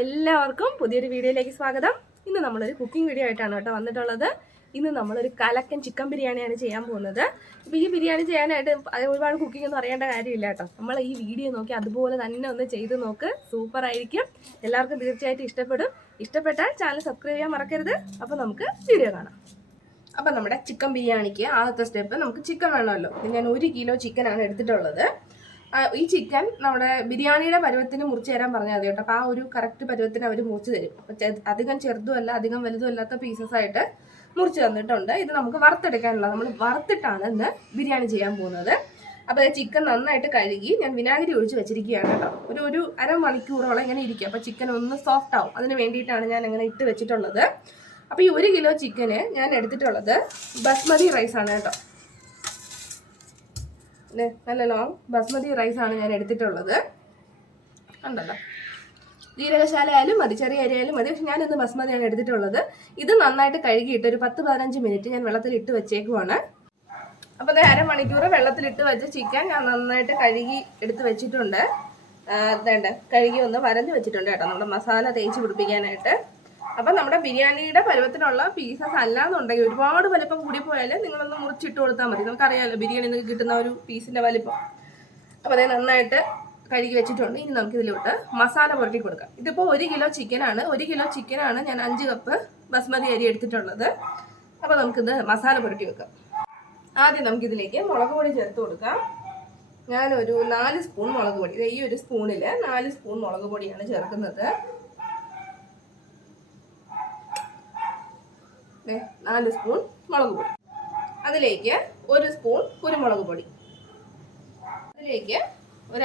എല്ലാവർക്കും പുതിയൊരു വീഡിയോയിലേക്ക് സ്വാഗതം. ഇന്ന് നമ്മളൊരു കുക്കിംഗ് വീഡിയോ ആയിട്ടാണ് കേട്ടോ വന്നിട്ടുള്ളത്. ഇന്ന് നമ്മളൊരു കലക്കൻ ചിക്കൻ ബിരിയാണിയാണ് ചെയ്യാൻ പോകുന്നത്. അപ്പോൾ ഈ ബിരിയാണി ചെയ്യാനായിട്ട് ഒരുപാട് കുക്കിംഗ് ഒന്നും അറിയേണ്ട കാര്യമില്ല കേട്ടോ. നമ്മൾ ഈ വീഡിയോ നോക്കി അതുപോലെ തന്നെ ഒന്ന് ചെയ്ത് നോക്ക്, സൂപ്പർ ആയിരിക്കും. എല്ലാവർക്കും തീർച്ചയായിട്ടും ഇഷ്ടപ്പെടും. ഇഷ്ടപ്പെട്ടാൽ ചാനൽ സബ്സ്ക്രൈബ് ചെയ്യാൻ മറക്കരുത്. അപ്പോൾ നമുക്ക് വീഡിയോ കാണാം. അപ്പോൾ നമ്മുടെ ചിക്കൻ ബിരിയാണിക്ക് ആദ്യത്തെ സ്റ്റെപ്പ് നമുക്ക് ചിക്കൻ വേണമല്ലോ. ഞാൻ 1 കിലോ ചിക്കനാണ് എടുത്തിട്ടുള്ളത്. ഈ ചിക്കൻ നമ്മുടെ ബിരിയാണിയുടെ പരുവത്തിന് മുറിച്ച് തരാൻ പറഞ്ഞാൽ മതി കേട്ടോ. അപ്പോൾ ആ ഒരു കറക്റ്റ് പരുവത്തിന് അവർ മുറിച്ച് തരും. അപ്പോൾ അധികം ചെറുതുമല്ല അധികം വലുതും അല്ലാത്ത പീസസ് ആയിട്ട് മുറിച്ച് തന്നിട്ടുണ്ട്. ഇത് നമുക്ക് വറുത്തെടുക്കാനുള്ള, നമ്മൾ വറുത്തിട്ടാണ് ഇന്ന് ബിരിയാണി ചെയ്യാൻ പോകുന്നത്. അപ്പോൾ ചിക്കൻ നന്നായിട്ട് കഴുകി ഞാൻ വിനാഗിരി ഒഴിച്ച് വെച്ചിരിക്കുകയാണ് കേട്ടോ. ഒരു അരമണിക്കൂറോളം ഇങ്ങനെ ഇരിക്കും. അപ്പോൾ ചിക്കൻ ഒന്ന് സോഫ്റ്റ് ആവും. അതിന് വേണ്ടിയിട്ടാണ് ഞാൻ അങ്ങനെ ഇട്ട് വെച്ചിട്ടുള്ളത്. അപ്പോൾ ഈ 1 കിലോ ചിക്കന് ഞാൻ എടുത്തിട്ടുള്ളത് ബസ്മതി റൈസാണ് കേട്ടോ. നല്ല ലോങ് ബസ്മതി റൈസാണ് ഞാൻ എടുത്തിട്ടുള്ളത്. ഉണ്ടല്ലോ, ജീരകശാല ആയാലും മതി, ചെറിയ അരി ആയാലും മതി. പക്ഷെ ഞാനിന്ന് ബസ്മതിയാണ് എടുത്തിട്ടുള്ളത്. ഇത് നന്നായിട്ട് കഴുകിയിട്ട് ഒരു 10-15 മിനിറ്റ് ഞാൻ വെള്ളത്തിലിട്ട് വെച്ചേക്കുവാണ്. അപ്പോൾ അത് അരമണിക്കൂർ വെള്ളത്തിലിട്ട് വെച്ച ചിക്കൻ ഞാൻ നന്നായിട്ട് കഴുകി എടുത്ത് വെച്ചിട്ടുണ്ട്. വേണ്ട കഴുകി ഒന്ന് വരഞ്ഞ് വെച്ചിട്ടുണ്ട് കേട്ടോ, നമ്മുടെ മസാല തേച്ച് പിടിപ്പിക്കാനായിട്ട്. അപ്പം നമ്മുടെ ബിരിയാണിയുടെ പരുവത്തിനുള്ള പീസസ് അല്ലാന്നുണ്ടെങ്കിൽ ഒരുപാട് വലിപ്പം കൂടിപ്പോയാൽ നിങ്ങളൊന്ന് മുറിച്ചിട്ട് കൊടുത്താൽ മതി. നമുക്കറിയാമല്ലോ ബിരിയാണി നിന്ന് കിട്ടുന്ന ഒരു പീസിൻ്റെ വലിപ്പം. അപ്പോൾ അതേ നന്നായിട്ട് കഴുകി വെച്ചിട്ടുണ്ട്. ഇനി നമുക്കിതിലോട്ട് മസാല പുരട്ടി കൊടുക്കാം. ഇതിപ്പോൾ 1 കിലോ ചിക്കനാണ്. 1 കിലോ ചിക്കനാണ് ഞാൻ 5 കപ്പ് ബസ്മതി അരി എടുത്തിട്ടുള്ളത്. അപ്പോൾ നമുക്കിത് മസാല പുരട്ടി വെക്കാം. ആദ്യം നമുക്കിതിലേക്ക് മുളക് പൊടി ചേർത്ത് കൊടുക്കാം. ഞാനൊരു 4 സ്പൂൺ മുളക് പൊടി, ഈ ഒരു സ്പൂണിൽ 4 സ്പൂൺ മുളക് പൊടിയാണ് ചേർക്കുന്നത്. 4 സ്പൂൺ മുളക് പൊടി. അതിലേക്ക് 1 സ്പൂൺ കുരുമുളക് പൊടി. അതിലേക്ക് ഒരു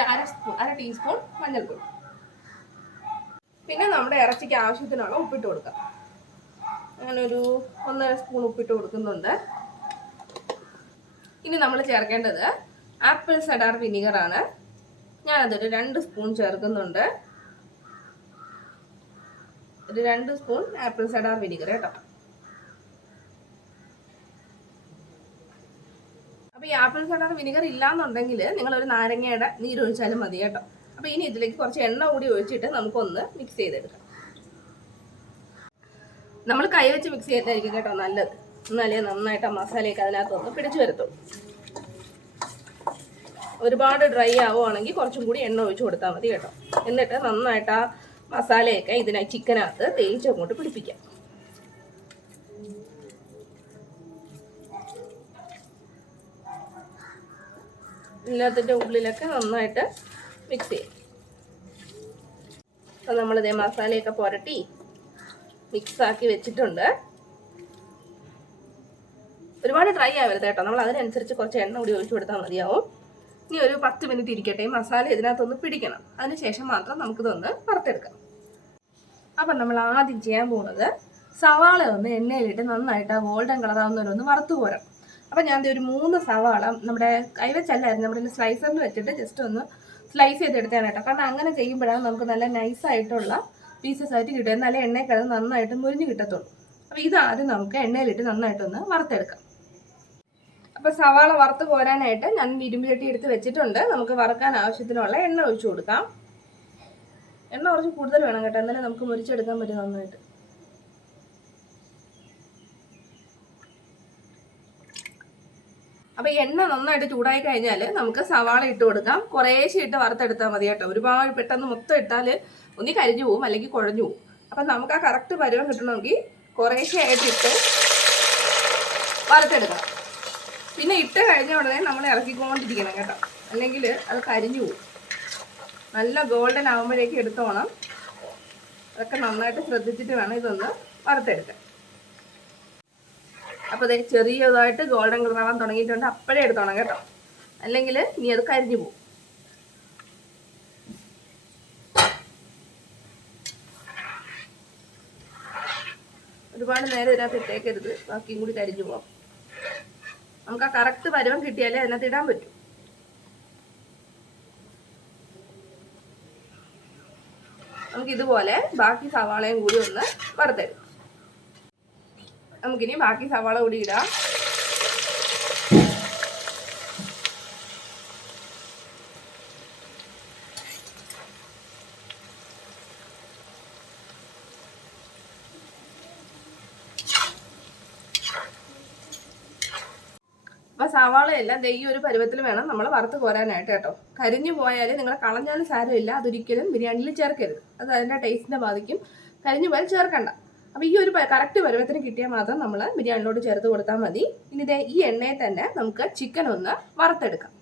അര ടീസ്പൂൺ മഞ്ഞൾപ്പൊടി. പിന്നെ നമ്മുടെ ഇറച്ചിക്ക് ആവശ്യത്തിനുള്ള ഉപ്പിട്ട് കൊടുക്കാം. ഞാനൊരു 1.5 സ്പൂൺ ഉപ്പിട്ട് കൊടുക്കുന്നുണ്ട്. ഇനി നമ്മൾ ചേർക്കേണ്ടത് ആപ്പിൾ സഡാർ വിനീഗറാണ്. ഞാനതൊരു 2 സ്പൂൺ ചേർക്കുന്നുണ്ട്. ഒരു 2 സ്പൂൺ ആപ്പിൾ സഡാർ വിനീഗർ കേട്ടോ. അപ്പോൾ ഈ ആപ്പിൾ സഡാർ വിനീഗർ ഇല്ലാന്നുണ്ടെങ്കിൽ നിങ്ങളൊരു നാരങ്ങയുടെ നീരൊഴിച്ചാലും മതി കേട്ടോ. അപ്പോൾ ഇനി ഇതിലേക്ക് കുറച്ച് എണ്ണ കൂടി ഒഴിച്ചിട്ട് നമുക്കൊന്ന് മിക്സ് ചെയ്തെടുക്കാം. നമ്മൾ കൈ വെച്ച് മിക്സ് ചെയ്തായിരിക്കും കേട്ടോ നല്ലത്. എന്നാലേ നന്നായിട്ട് ആ മസാലയൊക്കെ അതിനകത്തൊന്ന് പിടിച്ചു വരത്തുള്ളൂ. ഒരുപാട് ഡ്രൈ ആവുകയാണെങ്കിൽ കുറച്ചും കൂടി എണ്ണ ഒഴിച്ച് കൊടുത്താൽ മതി കേട്ടോ. എന്നിട്ട് നന്നായിട്ട് ആ മസാലയൊക്കെ ഇതിനായി ചിക്കനകത്ത് തേച്ച് അങ്ങോട്ട് പിടിപ്പിക്കാം. എല്ലാത്തിൻ്റെ ഉള്ളിലൊക്കെ നന്നായിട്ട് മിക്സ് ചെയ്യും. അപ്പോൾ നമ്മളിതേ മസാലയൊക്കെ പുരട്ടി മിക്സാക്കി വെച്ചിട്ടുണ്ട്. ഒരുപാട് ഡ്രൈ ആവരുത് കേട്ടോ. നമ്മൾ അതിനനുസരിച്ച് കുറച്ച് എണ്ണ കൂടി ഒഴിച്ചു കൊടുത്താൽ മതിയാവും. ഇനി ഒരു 10 മിനിറ്റ് ഇരിക്കട്ടെ, മസാല ഇതിനകത്തൊന്ന് പിടിക്കണം. അതിനുശേഷം മാത്രം നമുക്കിതൊന്ന് വറുത്തെടുക്കാം. അപ്പം നമ്മൾ ആദ്യം ചെയ്യാൻ പോകുന്നത് സവാള ഒന്ന് എണ്ണയിലിട്ട് നന്നായിട്ട് ആ ഗോൾഡൻ കളറാവുന്നവരൊന്ന് വറുത്തു പോരാം. അപ്പം ഞാൻ ഒരു 3 സവാള നമ്മുടെ കൈവച്ചല്ലായിരുന്നു, നമ്മുടെ സ്ലൈസറിൽ വെച്ചിട്ട് ജസ്റ്റ് ഒന്ന് സ്ലൈസ് ചെയ്തെടുത്താണ് കേട്ടോ. കാരണം അങ്ങനെ ചെയ്യുമ്പോഴാണ് നമുക്ക് നല്ല നൈസായിട്ടുള്ള പീസസ് ആയിട്ട് കിട്ടുക. എന്നാലേ എണ്ണയിൽ കിടന്ന് നന്നായിട്ട് മുരിഞ്ഞ് കിട്ടത്തുള്ളൂ. അപ്പോൾ ഇതാദ്യം നമുക്ക് എണ്ണയിലിട്ട് നന്നായിട്ടൊന്ന് വറുത്തെടുക്കാം. അപ്പോൾ സവാള വറുത്ത് പോരാനായിട്ട് ഞാൻ ഇരുമ്പ് ചട്ടി എടുത്ത് വെച്ചിട്ടുണ്ട്. നമുക്ക് വറുക്കാൻ ആവശ്യത്തിനുള്ള എണ്ണ ഒഴിച്ചു കൊടുക്കാം. എണ്ണ കുറച്ച് കൂടുതൽ വേണം കേട്ടോ, എന്നാലേ നമുക്ക് മുരിച്ചെടുക്കാൻ പറ്റും നന്നായിട്ട്. അപ്പോൾ എണ്ണ നന്നായിട്ട് ചൂടായി കഴിഞ്ഞാൽ നമുക്ക് സവാള ഇട്ട് കൊടുക്കാം. കുറേശ്ശെ ഇട്ട് വറുത്തെടുത്താൽ മതി കേട്ടോ. ഒരുപാട് പെട്ടെന്ന് മൊത്തം ഇട്ടാൽ ഒന്നി കരിഞ്ഞു പോവും, അല്ലെങ്കിൽ കുഴഞ്ഞു പോവും. അപ്പം നമുക്ക് ആ കറക്റ്റ് പരുവം കിട്ടണമെങ്കിൽ കുറേശ്ശെ ആയിട്ടിട്ട് വറുത്തെടുക്കണം. പിന്നെ ഇട്ട് കഴിഞ്ഞ ഉടനെ നമ്മൾ ഇറക്കിക്കൊണ്ടിരിക്കണം കേട്ടോ, അല്ലെങ്കിൽ അത് കരിഞ്ഞു പോവും. നല്ല ഗോൾഡൻ ആകുമ്പോഴേക്ക് എടുത്തോണം. അതൊക്കെ നന്നായിട്ട് ശ്രദ്ധിച്ചിട്ട് വേണം ഇതൊന്ന് വറുത്തെടുക്കാൻ. അപ്പോൾ അത് ചെറിയതായിട്ട് ഗോൾഡൻ കളർ ആവാൻ തുടങ്ങിയിട്ടുണ്ട്, അപ്പോഴേ എടുത്തോണം കേട്ടോ, അല്ലെങ്കിൽ ഇനി അത് കരിഞ്ഞു പോകും. ഒരുപാട് നേരം ഇതിനകത്ത് ഇട്ടേക്കരുത്, ബാക്കിയും കൂടി കരിഞ്ഞു പോകാം. നമുക്ക് ആ കറക്റ്റ് പരുവം കിട്ടിയാലേ അതിനകത്ത് ഇടാൻ പറ്റും. നമുക്കിതുപോലെ ബാക്കി സവാളയും കൂടി ഒന്ന് വറുത്തെടുക്കാം. നമുക്കിനി ബാക്കി സവാള കൂടി ഇടാം. സവാളയെല്ലാം ഈ ഒരു പരുവത്തിൽ വേണം നമ്മൾ വറുത്ത് കോരാനായിട്ട് കേട്ടോ. കരിഞ്ഞു പോയാൽ നിങ്ങൾ കളഞ്ഞാലും സാരമില്ല, അതൊരിക്കലും ബിരിയാണിയിൽ ചേർക്കരുത്, അത് അതിൻ്റെ ടേസ്റ്റിനെ ബാധിക്കും. കരിഞ്ഞു പോയാൽ ചേർക്കണ്ട. അപ്പോൾ ഈ ഒരു കറക്റ്റ് പരുവത്തിന് കിട്ടിയാൽ മാത്രം നമ്മൾ ബിരിയാണിലോട്ട് ചേർത്ത് കൊടുത്താൽ മതി. ഇനി ഈ എണ്ണയിൽ തന്നെ നമുക്ക് ചിക്കൻ ഒന്ന് വറുത്തെടുക്കാം.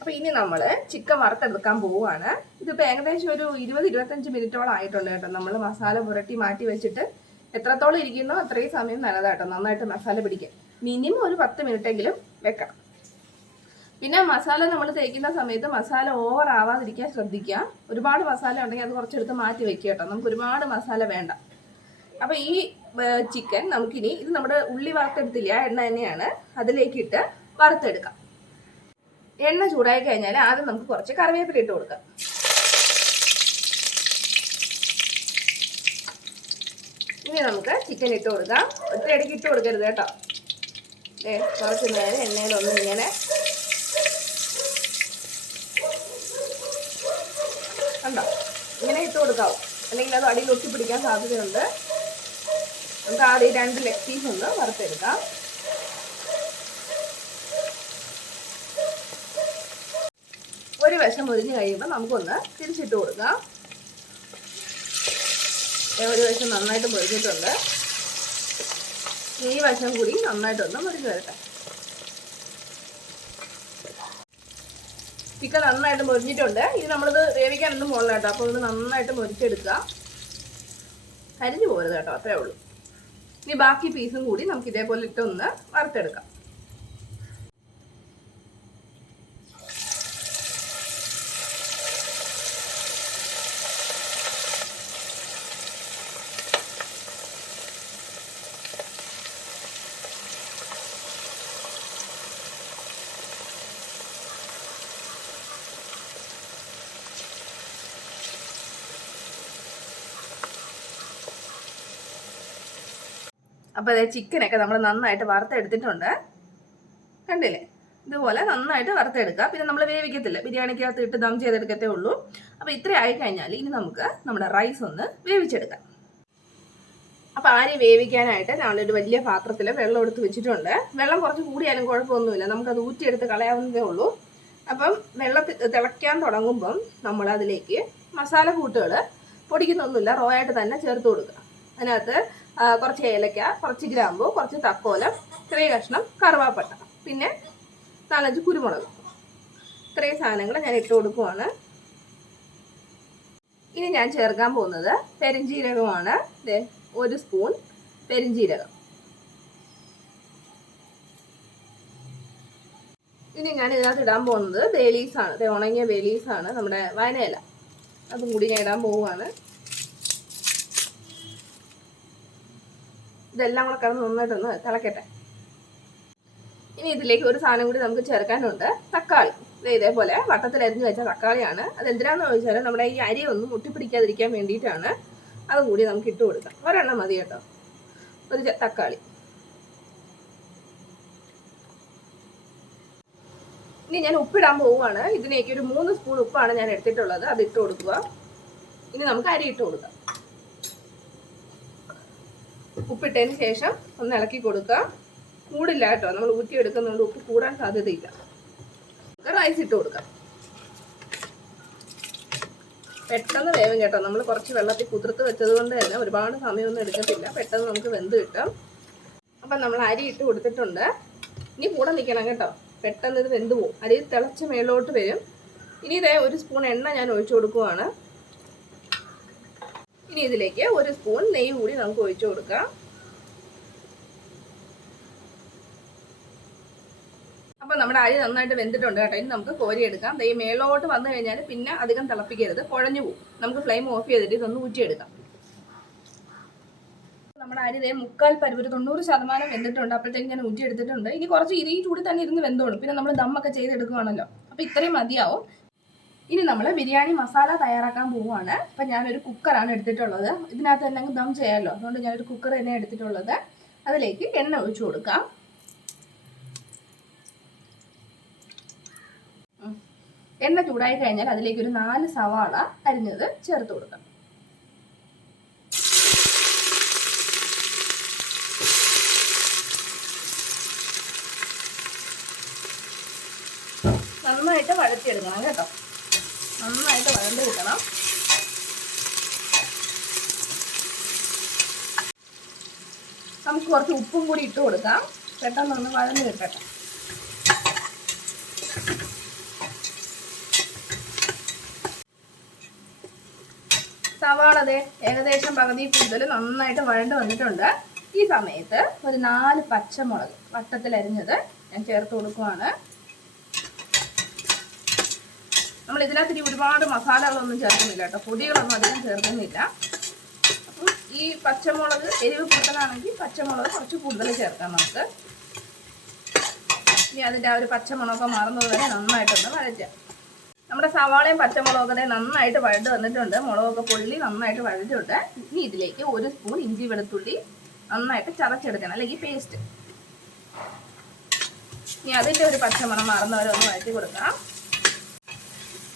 അപ്പോൾ ഇനി നമ്മൾ ചിക്കൻ വറുത്തെടുക്കാൻ പോവുകയാണ്. ഇതിപ്പോൾ ഏകദേശം ഒരു 20-25 മിനിറ്റോളം ആയിട്ടുണ്ട് കേട്ടോ. നമ്മൾ മസാല പുരട്ടി മാറ്റി വെച്ചിട്ട് എത്രത്തോളം ഇരിക്കുന്നോ അത്രയും സമയം നല്ലതാട്ടോ, നന്നായിട്ട് മസാല പിടിക്കാൻ. മിനിമം ഒരു 10 മിനിറ്റെങ്കിലും വെക്കണം. പിന്നെ മസാല നമ്മൾ തേക്കുന്ന സമയത്ത് മസാല ഓവർ ആവാതിരിക്കാൻ ശ്രദ്ധിക്കുക. ഒരുപാട് മസാല ഉണ്ടെങ്കിൽ അത് കുറച്ചെടുത്ത് മാറ്റി വെക്കുക കേട്ടോ, നമുക്ക് ഒരുപാട് മസാല വേണ്ട. അപ്പോൾ ഈ ചിക്കൻ നമുക്കിനി ഇത് നമ്മുടെ ഉള്ളി വറുത്തെടുത്തില്ല, എണ്ണ തന്നെയാണ്, അതിലേക്കിട്ട് വറുത്തെടുക്കാം. എണ്ണ ചൂടായി കഴിഞ്ഞാൽ ആദ്യം നമുക്ക് കുറച്ച് കറിവേപ്പില ഇട്ട് കൊടുക്കാം. ഇനി നമുക്ക് ചിക്കൻ ഇട്ട് കൊടുക്കാം. ഒറ്റയടിക്ക് ഇട്ട് കൊടുക്കരുത് കേട്ടോ. കുറച്ച് നേരം എണ്ണയിലൊന്നും ഇങ്ങനെ കണ്ടോ, ഇങ്ങനെ ഇട്ട് കൊടുക്കാവും, അല്ലെങ്കിൽ അത് അടിയിൽ ഒട്ടിപ്പിടിക്കാൻ സാധ്യതയുണ്ട്. നമുക്ക് ആദ്യം 2 ലെഗ് പീസ് ഒന്ന് വറുത്തെടുക്കാം. ഒരു വശം മുരിഞ്ഞ് കഴിയുമ്പോൾ നമുക്കൊന്ന് തിരിച്ചിട്ട് കൊടുക്കാം. ഒരു വശം നന്നായിട്ട് മുരിഞ്ഞിട്ടുണ്ട്, ഈ വശം കൂടി നന്നായിട്ടൊന്ന് മുരിഞ്ഞ് വരട്ടെ. ചിക്കൻ നന്നായിട്ട് മുരിഞ്ഞിട്ടുണ്ട്. ഇത് നമ്മളിത് വേവിക്കാനൊന്നും പോകണം കേട്ടോ. അപ്പോൾ ഇത് നന്നായിട്ട് മുരിച്ചെടുക്കുക, കരിഞ്ഞു പോരുത് കേട്ടോ, അത്രേ ഉള്ളൂ. ഇനി ബാക്കി പീസും കൂടി നമുക്ക് ഇതേപോലെ ഇട്ടൊന്ന് വറുത്തെടുക്കാം. അപ്പോൾ അതേ ചിക്കനൊക്കെ നമ്മൾ നന്നായിട്ട് വറുത്തെടുത്തിട്ടുണ്ട്, കണ്ടില്ലേ? ഇതുപോലെ നന്നായിട്ട് വറുത്തെടുക്കുക. പിന്നെ നമ്മൾ വേവിക്കത്തില്ല, ബിരിയാണിക്കകത്ത് ഇട്ട് ദം ചെയ്തെടുക്കത്തേ ഉള്ളൂ. അപ്പോൾ ഇത്ര ആയിക്കഴിഞ്ഞാൽ ഇനി നമുക്ക് നമ്മുടെ റൈസ് ഒന്ന് വേവിച്ചെടുക്കാം. അപ്പോൾ അരി വേവിക്കാനായിട്ട് നമ്മളൊരു വലിയ പാത്രത്തിൽ വെള്ളം എടുത്ത് വെച്ചിട്ടുണ്ട്. വെള്ളം കുറച്ച് കൂടിയാലും കുഴപ്പമൊന്നുമില്ല, നമുക്കത് ഊറ്റിയെടുത്ത് കളയാവുന്നതേ ഉള്ളൂ. അപ്പം വെള്ളം തിളയ്ക്കാൻ തുടങ്ങുമ്പം നമ്മൾ അതിലേക്ക് മസാല കൂട്ടുകൾ പൊടിക്കുന്നൊന്നുമില്ല, റോ ആയിട്ട് തന്നെ ചേർത്ത് കൊടുക്കുക. അതിനകത്ത് കുറച്ച് ഏലക്ക, കുറച്ച് ഗ്രാമ്പു, കുറച്ച് തക്കോലം, ചെറിയ കഷ്ണം കറുവാപ്പട്ട, പിന്നെ 4-5 കുരുമുളക്, ഇത്രയും സാധനങ്ങൾ ഞാൻ ഇട്ട് കൊടുക്കുവാണ്. ഇനി ഞാൻ ചേർക്കാൻ പോകുന്നത് പെരിഞ്ജീരകമാണ്. 1 സ്പൂൺ പെരിഞ്ജീരകം. ഇനി ഞാൻ ഇതിനകത്ത് ഇടാൻ പോകുന്നത് ബേലീസാണ്, ഉണങ്ങിയ ബേലീസാണ്, നമ്മുടെ വയനയില, അതും കൂടി ഞാൻ ഇടാൻ പോവുകയാണ്. ഇതെല്ലാം കൂടെ കിടന്ന് നന്നായിട്ടൊന്ന് തിളക്കട്ടെ. ഇനി ഇതിലേക്ക് ഒരു സാധനം കൂടി നമുക്ക് ചേർക്കാനുണ്ട്, തക്കാളി. ഇതേപോലെ വട്ടത്തിൽ അരിഞ്ഞ് വെച്ച തക്കാളിയാണ്. അതെന്തിനാന്ന് ചോദിച്ചാൽ നമ്മുടെ ഈ അരി ഒന്നും മുട്ടിപ്പിടിക്കാതിരിക്കാൻ വേണ്ടിയിട്ടാണ്. അതും കൂടി നമുക്ക് ഇട്ട് കൊടുക്കാം. ഒരെണ്ണം മതി കേട്ടോ, ഒരു തക്കാളി. ഇനി ഞാൻ ഉപ്പിടാൻ പോവുകയാണ്. ഇതിലേക്ക് ഒരു 3 സ്പൂൺ ഉപ്പാണ് ഞാൻ എടുത്തിട്ടുള്ളത്, അത് ഇട്ട് കൊടുക്കുക. ഇനി നമുക്ക് അരി ഇട്ട് കൊടുക്കാം. ഉപ്പിട്ടതിന് ശേഷം ഒന്ന് ഇളക്കി കൊടുക്കുക. കൂടില്ല കേട്ടോ, നമ്മൾ ഊറ്റി എടുക്കുന്നതുകൊണ്ട് ഉപ്പ് കൂടാൻ സാധ്യതയില്ല. റൈസ് ഇട്ട് കൊടുക്കാം. പെട്ടെന്ന് വേവും കേട്ടോ, നമ്മൾ കുറച്ച് വെള്ളത്തിൽ കുതിർത്ത് വെച്ചത് കൊണ്ട് തന്നെ ഒരുപാട് സമയമൊന്നും എടുക്കത്തില്ല, പെട്ടെന്ന് നമുക്ക് വെന്ത് കിട്ടും. അപ്പം നമ്മൾ അരി ഇട്ട് കൊടുത്തിട്ടുണ്ട്. ഇനി കൂടെ നിൽക്കണം കേട്ടോ, പെട്ടെന്ന് ഇത് വെന്ത് പോകും. അരി തിളച്ച് മേലോട്ട് വരും. ഇനി ഇതേ 1 സ്പൂൺ എണ്ണ ഞാൻ ഒഴിച്ചു കൊടുക്കുവാണ്. ഇനി ഇതിലേക്ക് 1 സ്പൂൺ നെയ്യ് കൂടി നമുക്ക് ഒഴിച്ചു കൊടുക്കാം. അപ്പോൾ നമ്മുടെ അരി നന്നായിട്ട് വെന്തിട്ടുണ്ട് കേട്ടോ. ഇനി നമുക്ക് കോരിയെടുക്കാം. ഈ മേലോട്ട് വന്നു കഴിഞ്ഞാൽ പിന്നെ അധികം തിളപ്പിക്കരുത്, കുഴഞ്ഞു പോകും. നമുക്ക് ഫ്ലെയിം ഓഫ് ചെയ്തിട്ട് ഇതൊന്ന് ഊറ്റിയെടുക്കാം. നമ്മുടെ അരി 3/4 പരുവ 90% വെന്തിട്ടുണ്ട്. അപ്പോഴത്തേക്ക് ഞാൻ ഊറ്റിയെടുത്തിട്ടുണ്ട്. ഇനി കുറച്ച് ഈ ചൂടി തന്നെ ഇരുന്ന് വെന്തോളും. പിന്നെ നമ്മൾ ദമ്മൊക്കെ ചെയ്തെടുക്കുകയാണല്ലോ, അപ്പോൾ ഇത്രയും മതിയാവും. ഇനി നമ്മൾ ബിരിയാണി മസാല തയ്യാറാക്കാൻ പോവുകയാണ്. അപ്പം ഞാനൊരു കുക്കറാണ് എടുത്തിട്ടുള്ളത്. ഇതിനകത്ത് തന്നെ ദം ചെയ്യാമല്ലോ, അതുകൊണ്ട് ഞാനൊരു കുക്കർ തന്നെ എടുത്തിട്ടുള്ളത്. അതിലേക്ക് എണ്ണ ഒഴിച്ചു കൊടുക്കാം. എണ്ണ ചൂടായി കഴിഞ്ഞാൽ അതിലേക്ക് ഒരു 4 സവാള അരിഞ്ഞത് ചേർത്ത് കൊടുക്കാം. നന്നായിട്ട് വഴറ്റിയെടുക്കണം കേട്ടോ. നന്നായിട്ട് വഴണ്ട് കിട്ടണം. നമുക്ക് കുറച്ച് ഉപ്പും കൂടി ഇട്ട് കൊടുക്കാം. പെട്ടെന്നൊന്ന് വഴന്ന് കിട്ടട്ടെ. സവാള ഏകദേശം പകുതി കൂടുതൽ നന്നായിട്ട് വഴണ്ട് വന്നിട്ടുണ്ട്. ഈ സമയത്ത് ഒരു 4 പച്ചമുളക് വട്ടത്തിൽ അരിഞ്ഞത് ഞാൻ ചേർത്ത് കൊടുക്കുവാണ്. നമ്മൾ ഇതിനകത്ത് ഒരുപാട് മസാലകളൊന്നും ചേർക്കുന്നില്ല കേട്ടോ, പൊടികളൊന്നും അധികം ചേർക്കുന്നില്ല. അപ്പം ഈ പച്ചമുളക് എരിവ് കൂടുതലാണെങ്കിൽ പച്ചമുളക് കുറച്ച് കൂടുതൽ ചേർക്കാം നമുക്ക്. ഇനി അതിൻ്റെ ആ ഒരു പച്ചമുളകൊക്കെ മാറുന്നത് വരെ നന്നായിട്ടൊന്ന് വഴറ്റാം. നമ്മുടെ സവാളയും പച്ചമുളകൊക്കെ നന്നായിട്ട് വഴണ്ട് വന്നിട്ടുണ്ട്. മുളകൊക്കെ പൊള്ളി നന്നായിട്ട് വഴറ്റിട്ടുണ്ട്. ഇനി ഇതിലേക്ക് 1 സ്പൂൺ ഇഞ്ചി വെളുത്തുള്ളി നന്നായിട്ട് ചതച്ചെടുക്കണം, അല്ലെങ്കിൽ പേസ്റ്റ്. ഇനി അതിൻ്റെ ഒരു പച്ചമണം മാറുന്നവരെ ഒന്ന് വഴറ്റി കൊടുക്കാം.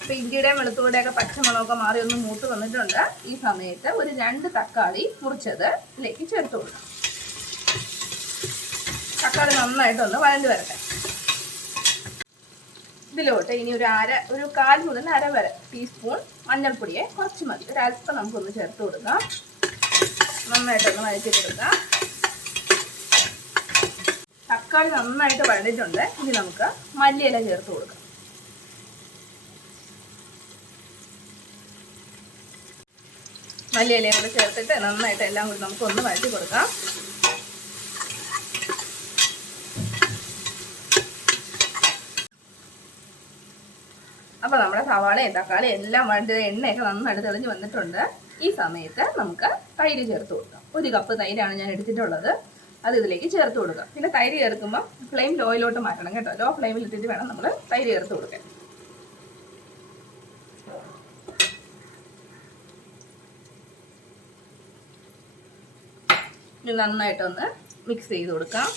അപ്പോൾ ഇഞ്ചിയുടെയും വെളുത്തുള്ളിയുടെയൊക്കെ പച്ചമുളകൊക്കെ മാറി ഒന്ന് മൂത്ത് വന്നിട്ടുണ്ട്. ഈ സമയത്ത് ഒരു 2 തക്കാളി മുറിച്ചത് ഇതിലേക്ക് ചേർത്ത് കൊടുക്കാം. തക്കാളി നന്നായിട്ടൊന്ന് വഴണ്ട് വരട്ടെ. ഇതിലോട്ട് ഇനി ഒരു 1/4 മുതൽ അര വരെ ടീസ്പൂൺ മഞ്ഞൾപ്പൊടിയെ കുറച്ച് മതി, ഒരല്പം നമുക്കൊന്ന് ചേർത്ത് കൊടുക്കാം. നന്നായിട്ടൊന്ന് വഴറ്റി കൊടുക്കാം. തക്കാളി നന്നായിട്ട് വഴണ്ടിട്ടുണ്ട്. ഇനി നമുക്ക് മല്ലിയില ചേർത്ത് കൊടുക്കാം. മല്ലിയിലയും കൂടെ ചേർത്തിട്ട് നന്നായിട്ട് എല്ലാം കൂടി നമുക്കൊന്ന് വഴറ്റി കൊടുക്കാം. അപ്പോൾ നമ്മുടെ സവാളയും തക്കാളിയും എല്ലാം വഴണ്ട് എണ്ണയൊക്കെ നന്നായിട്ട് തെളിഞ്ഞ് വന്നിട്ടുണ്ട്. ഈ സമയത്ത് നമുക്ക് തൈര് ചേർത്ത് കൊടുക്കാം. 1 കപ്പ് തൈരാണ് ഞാൻ എടുത്തിട്ടുള്ളത്. അത് ഇതിലേക്ക് ചേർത്ത് കൊടുക്കാം. പിന്നെ തൈര് ചേർക്കുമ്പോൾ ഫ്ലെയിം ലോയിലോട്ട് മാറ്റണം കേട്ടോ. ലോ ഫ്ലെയിമിൽ ഇട്ടിട്ട് വേണം നമ്മൾ തൈര് ചേർത്ത് കൊടുക്കാൻ. ഇത് നന്നായിട്ടൊന്ന് മിക്സ് ചെയ്ത് കൊടുക്കാം.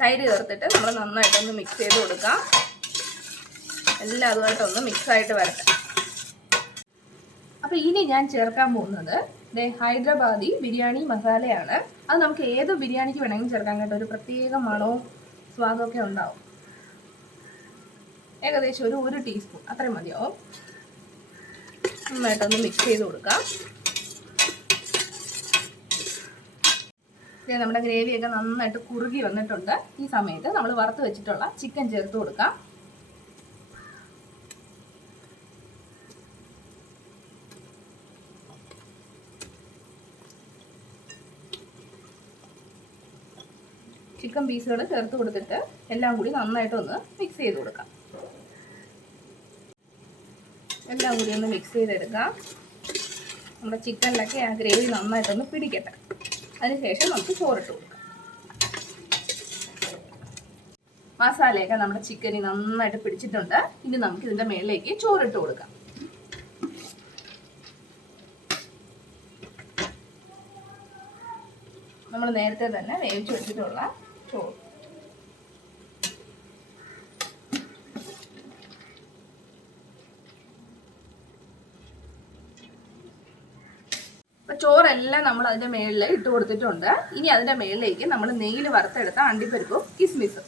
തൈര് ചേർത്തിട്ട് നമ്മൾ നന്നായിട്ടൊന്ന് മിക്സ് ചെയ്ത് കൊടുക്കാം. എല്ലാം അതുമായിട്ടൊന്ന് മിക്സായിട്ട് വരട്ടെ. അപ്പോൾ ഇനി ഞാൻ ചേർക്കാൻ പോകുന്നത് ഹൈദരാബാദി ബിരിയാണി മസാലയാണ്. അത് നമുക്ക് ഏത് ബിരിയാണിക്ക് വേണമെങ്കിലും ചേർക്കാൻ കേട്ടോ. ഒരു പ്രത്യേക മണവും സ്വാദമൊക്കെ ഉണ്ടാവും. ഏകദേശം ഒരു 1 ടീസ്പൂൺ അത്രയും മതിയാവും. നന്നായിട്ടൊന്ന് മിക്സ് ചെയ്ത് കൊടുക്കാം. നമ്മുടെ ഗ്രേവിയൊക്കെ നന്നായിട്ട് കുറുകി വന്നിട്ടുണ്ട്. ഈ സമയത്ത് നമ്മൾ വറുത്ത് വെച്ചിട്ടുള്ള ചിക്കൻ ചേർത്ത് കൊടുക്കാം. ചിക്കൻ പീസുകൾ ചേർത്ത് കൊടുത്തിട്ട് എല്ലാം കൂടി നന്നായിട്ടൊന്ന് മിക്സ് ചെയ്ത് കൊടുക്കാം. എല്ലാം കൂടി ഒന്ന് മിക്സ് ചെയ്തെടുക്കാം. നമ്മുടെ ചിക്കനിലൊക്കെ ആ ഗ്രേവി നന്നായിട്ടൊന്ന് പിടിക്കട്ടെ. അതിനുശേഷം നമുക്ക് ചോറിട്ട് കൊടുക്കാം. മസാലയൊക്കെ നമ്മുടെ ചിക്കനിൽ നന്നായിട്ട് പിടിച്ചിട്ടുണ്ട്. ഇനി നമുക്ക് ഇതിൻ്റെ മേളിലേക്ക് ചോറിട്ട് കൊടുക്കാം. നമ്മൾ നേരത്തെ തന്നെ വേവിച്ച് വെച്ചിട്ടുള്ള ചോറ്. ചോറെല്ലാം നമ്മൾ അതിൻ്റെ മേളിൽ ഇട്ട് കൊടുത്തിട്ടുണ്ട്. ഇനി അതിൻ്റെ മേളിലേക്ക് നമ്മൾ നെയ്യിൽ വറുത്തെടുത്ത അണ്ടിപ്പരിപ്പും കിസ്മിസും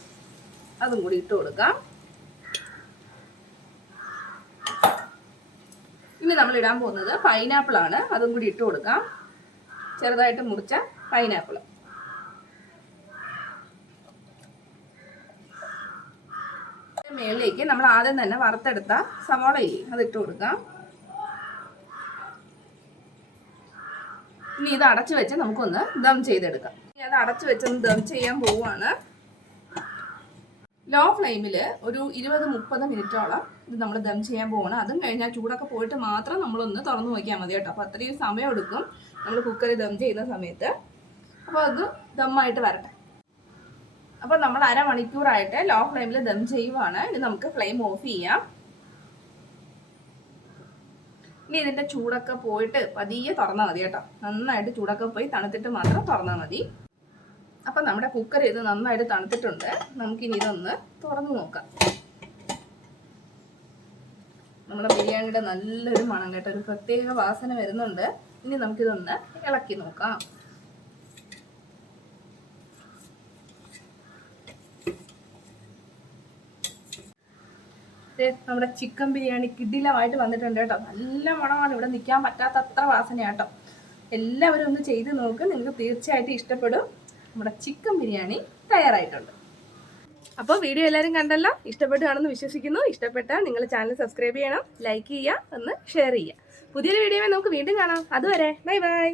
അതും കൂടി ഇട്ട് കൊടുക്കാം. ഇനി നമ്മൾ ഇടാൻ പോകുന്നത് പൈനാപ്പിൾ ആണ്. അതും കൂടി ഇട്ട് കൊടുക്കാം. ചെറുതായിട്ട് മുറിച്ച പൈനാപ്പിൾ. മേളിലേക്ക് നമ്മൾ ആദ്യം തന്നെ വറുത്തെടുത്ത സവാള അത് ഇട്ട് കൊടുക്കാം. ഇനി ഇത് അടച്ചു വെച്ച് നമുക്കൊന്ന് ദം ചെയ്തെടുക്കാം. ഇനി അത് അടച്ചു വെച്ചൊന്ന് ദം ചെയ്യാൻ പോവുകയാണ്. ലോ ഫ്ലെയിമിൽ ഒരു 20-30 മിനിറ്റോളം ഇത് നമ്മൾ ദം ചെയ്യാൻ പോവുകയാണ്. അതും കഴിഞ്ഞാൽ ചൂടൊക്കെ പോയിട്ട് മാത്രം നമ്മളൊന്ന് തുറന്നു നോക്കിയാൽ മതി കേട്ടോ. അപ്പോൾ അത്രയും സമയം എടുക്കും നമ്മൾ കുക്കറിൽ ദം ചെയ്യുന്ന സമയത്ത്. അപ്പോൾ അത് ദമ്മായിട്ട് വരട്ടെ. അപ്പോൾ നമ്മൾ അരമണിക്കൂറായിട്ട് ലോ ഫ്ലെയിമിൽ ദം ചെയ്യുവാണ്. ഇനി നമുക്ക് ഫ്ലെയിം ഓഫ് ചെയ്യാം. ഇനി ഇതിൻ്റെ ചൂടൊക്കെ പോയിട്ട് പതിയെ തുറന്നാൽ മതി കേട്ടോ. നന്നായിട്ട് ചൂടൊക്കെ പോയി തണുത്തിട്ട് മാത്രം തുറന്നാൽ മതി. അപ്പം നമ്മുടെ കുക്കർ ഇത് നന്നായിട്ട് തണുത്തിട്ടുണ്ട്. നമുക്കിനി ഇതൊന്ന് തുറന്ന് നോക്കാം. നമ്മുടെ ബിരിയാണിയുടെ നല്ലൊരു മണം കേട്ടോ, ഒരു പ്രത്യേക വാസന വരുന്നുണ്ട്. ഇനി നമുക്കിതൊന്ന് ഇളക്കി നോക്കാം. നമ്മുടെ ചിക്കൻ ബിരിയാണി കിടിലമായിട്ട് വന്നിട്ടുണ്ട് കേട്ടോ. നല്ല മണമാണ്, ഇവിടെ നിൽക്കാൻ പറ്റാത്ത അത്ര വാസനയാട്ടോ. എല്ലാവരും ഒന്ന് ചെയ്ത് നോക്ക്, നിങ്ങൾക്ക് തീർച്ചയായിട്ടും ഇഷ്ടപ്പെടും. നമ്മുടെ ചിക്കൻ ബിരിയാണി തയ്യാറായിട്ടുണ്ട്. അപ്പോൾ വീഡിയോ എല്ലാവരും കണ്ടല്ലോ, ഇഷ്ടപ്പെട്ടാണെന്ന് വിശ്വസിക്കുന്നു. ഇഷ്ടപ്പെട്ടാൽ നിങ്ങൾ ചാനൽ സബ്സ്ക്രൈബ് ചെയ്യണം, ലൈക്ക് ചെയ്യുക, ഒന്ന് ഷെയർ ചെയ്യുക. പുതിയൊരു വീഡിയോയിൽ നമുക്ക് വീണ്ടും കാണാം. അതുവരെ ബൈ ബൈ.